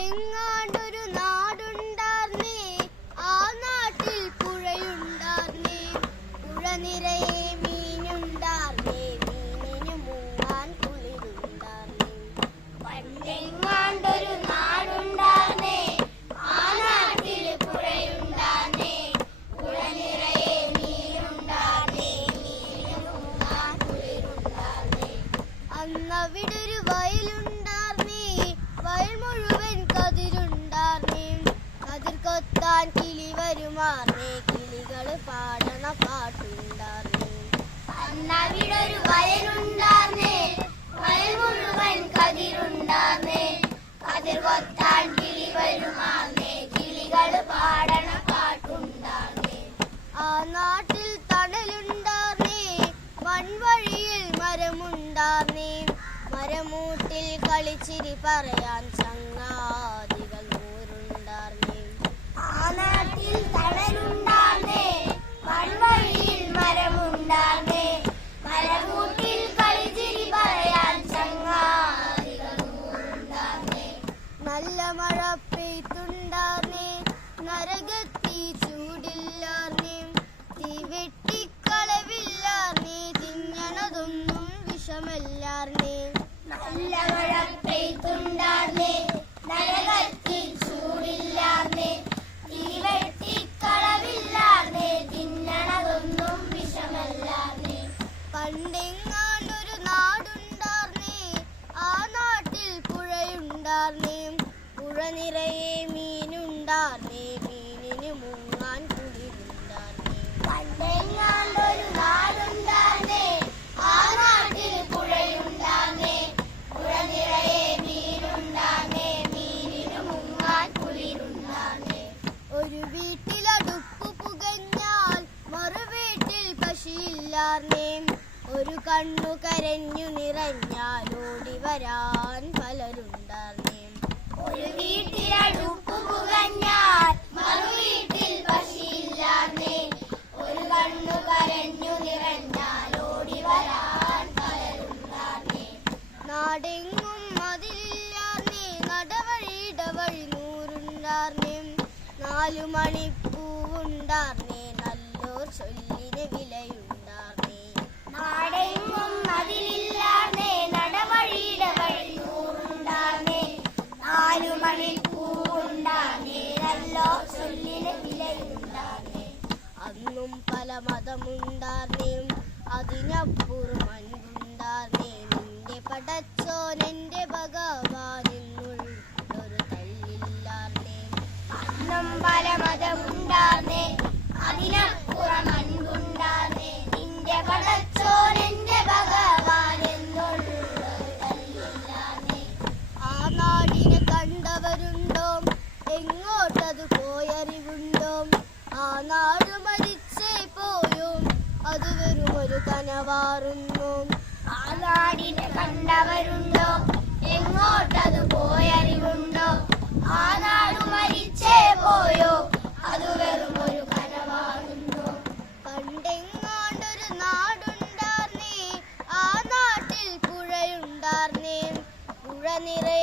പണ്ടെങ്ങാണ്ടൊരു മരമുണ്ടാർന്നേ മരമൂട്ടിൽ കളിച്ചിരി പറയാൻ ചങ്ങാതികൾ നൂറുണ്ടാർന്നേ ആ നാട്ടിൽ തണലുണ്ടാർന്നേ മൺവഴിയിൽ മരമുണ്ടാർന്നേ മരമൂട്ടിൽ കളിച്ചിരി പറയാൻ ചങ്ങാതികൾ നൂറുണ്ടാർന്നേ നല്ല മഴ പെയ്ത്തുണ്ടാർന്നേ നരകത്തി ചൂടില്ലാർന്നേ തീ പണ്ടെങ്ങാണ്ടൊരു നാടുണ്ടാർന്നേ ആ നാട്ടിൽ പുഴയുണ്ടാർന്നേ പുഴ നിറയെ മീനുണ്ടാർന്നേ മീനിന് മുങ്ങാൻ കണ്ണു കരഞ്ഞു നിറഞ്ഞാലോടി വരാൻ പലരുണ്ടാർന്നേ ഒരു വീട്ടിൽ ഒരു കരഞ്ഞു നിറഞ്ഞാലോടി വരാൻ നാലു മണിപ്പൂവുണ്ടാർന്നേ നല്ലോർ ചൊല്ലിന് വിലയുണ്ടാർന്നേ നാടെങ്ങും മതിലില്ലാർന്നേ നടവഴിയുടെ വഴി നൂറുണ്ടാർന്നേ നാലു മണിപ്പൂവുണ്ടാർന്നേ നല്ലോർ ചൊല്ലിന് വിലയുണ്ടാർന്നേ അന്നും പല മതമുണ്ടാർന്നേ അതിനപ്പുറം നിന്റെ പടച്ചോൻ എന്റെ ഭഗവാൻ എന്നുള്ളൊരു അന്നും പല മതമുണ്ടാർന്നേ അതിനപ്പുറം അറിവുണ്ടോ ആ നാട് മരിച്ചേ പോയും. അത് ഒരു കനവാറുന്നു ആ നാടിനെ കണ്ടവരുണ്ടോ? എങ്ങോട്ടത് പോയറിവുണ്ടോ? ആ നാട് മരിച്ചേ പോയോ? അത് വെറുമൊരു കനവാറുന്നു പണ്ടെങ്ങാണ്ടൊരു നാടുണ്ടാർന്നേ. ആ നാട്ടിൽ പുഴയുണ്ടാർന്നേ. പുഴ നിറയെ